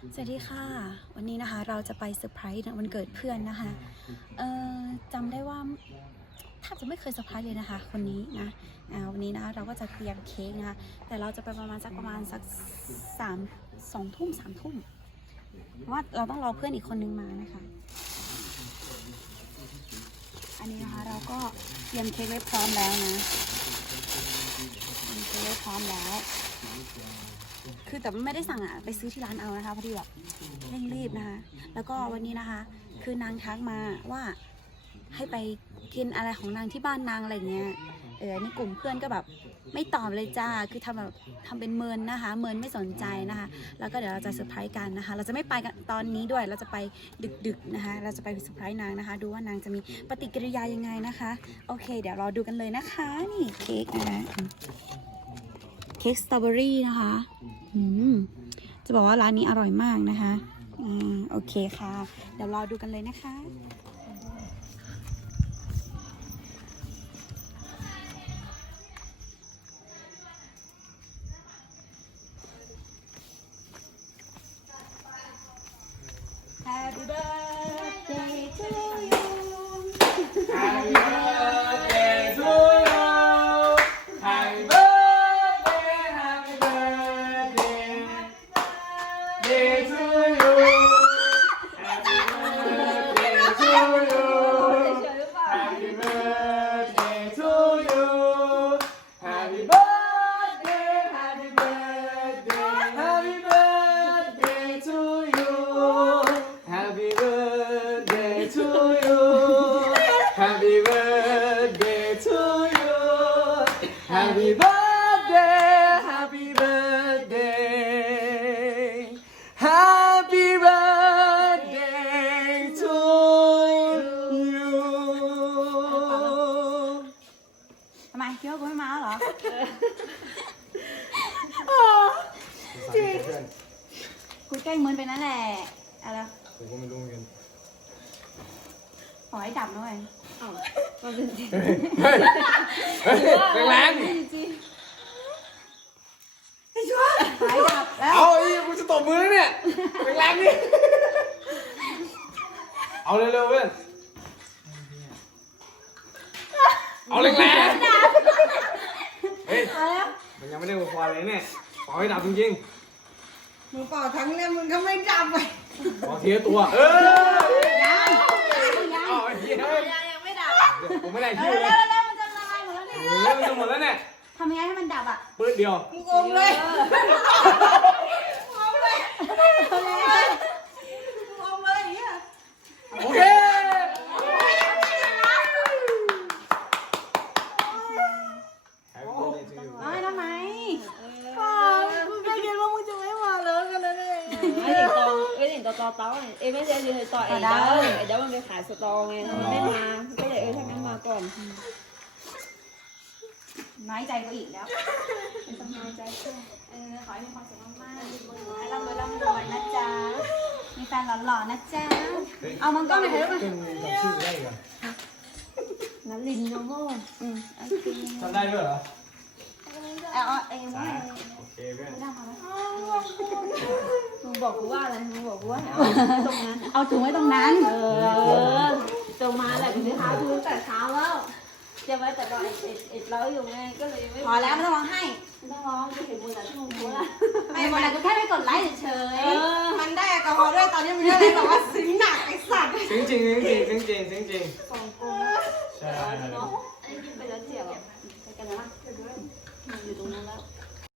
สวัสดีค่ะ วันนี้นะคะเราจะไปเซอร์ไพรส์วันเกิดเพื่อนนะคะเอ่อจำได้ว่าแทบจะไม่เคยเซอร์ไพรส์เลยนะคะ คนนี้นะวันนี้นะเราก็จะเตรียมเค้กนะคะแต่เราจะไปประมาณสักประมาณสักสามสองทุ่มสามทุ่มเพราะว่าเราต้องรอเพื่อนอีกคนนึงมานะคะ อันนี้นะคะเราก็เตรียมเค้กไว้พร้อมแล้วนะเตรียมเค้กไว้พร้อมแล้ว คือแต่ไม่ได้สั่งอะไปซื้อที่ร้านเอานะคะพอดีแบบเร่งรีบนะคะ แล้วก็วันนี้นะคะ คือนางทักมาว่าให้ไปกินอะไรของนางที่บ้านนางอะไรเงี้ย เออในกลุ่มเพื่อนก็แบบไม่ตอบเลยจ้า คือทำแบบทำเป็นเมินนะคะ เมินไม่สนใจนะคะ แล้วก็เดี๋ยวเราจะเซอร์ไพรส์กันนะคะ เราจะไม่ไปกันตอนนี้ด้วย เราจะไปดึกๆนะคะ เราจะไปเซอร์ไพรส์นางนะคะ ดูว่านางจะมีปฏิกิริยายังไงนะคะ โอเค เดี๋ยวรอดูกันเลยนะคะ นี่เค้กนะคะ เค้กสตรอเบอรี่นะคะอืมจะบอกว่าร้านนี้อร่อยมากนะคะ อ่า โอเคค่ะ เดี๋ยวรอดูกันเลยนะคะ Hallelujah. ทำไมคิดว่ากูไม่มาเหรอจริงกูแกล้งมึนไปนั่นแหละอะไรผมก็ไม่รู้เหมือนกันขอให้ดับหน่อยเฮ้ยเฮ้ยแรงขอให้ดับแล้วเอาไอ้ยกูจะตบมือเนี่ยแรงๆนี่เอาเร็วๆเพื่อนเอาแรงๆเฮ้ย เอาแล้ว มันยังไม่ได้อุปกรณ์เลยเนี่ยปล่อยให้ดับจริงมึงเป่าทั้งเนี่ยมึงก็ไม่ดับไปๆปล่อยทีละตัว เออยังยังเอาไอ้เหี้ยเฮ้ยยังไม่ดับเดี๋ยวผมไม่ได้เร็คิววเลเร็ยวเร็วมันจะละลายหมดแล้วเนี่ยเริ่มจะหมดแล้วเนี่ยทำยังไงให้มันดับอะปืนเดียวมึงอมเลยอมเลยมึงอมเลยอย่างเงี้ย โอเค เอาให้ทำไม อ๋อมึงไม่คิดว่ามึงจะไม่มาเลยกัน เลย cái đèn to cái đèn to to táo này em mới xem như thầy to ấy đó ấy đó bằng cái khải sờ to này mấy mà cái này ơi thằng em mà còn น้อยใจก็อีกแล้วเป็นต้องน้อยใจเพื่อนเออขอให้มีความสุขมากๆขอให้ร่ำรวยร่ำรวยนะจ๊ะมีแฟนหล่อๆนะจ๊ะเอามังกล้องไปเถอะลูกชื่อได้เหรอ nó lìn nó mô อืมโอเคทำได้ด้วยเหรอเอาเอาเองว่าโอเคเพื่อน ไม่ได้มาแล้ว không bỏ cú à là không bỏ cú à tụng ngắn เอาถุงไว้ตรงนั้น ờ tụng mà lại cái thứ hai thứ tại sao đó cho vậy tại đó ít ít lỗi dùng nghe cái gì พอแล้วไม่ต้องร้องไห้ nó ngon cái thì buồn là không muốn là ไม่เป็นไรก็แค่ไม่กดไลค์เฉย ờ มันได้แอลกอฮอล์ด้วยตอนนี้มันเรื่องอะไรแบบว่าซึ้งหนักไอ้สัตว์จริงจริงจริงจริงจริงจริงจริง còn cô ใช่ nó bây giờ chiều cái cái đó mình dùng nó đó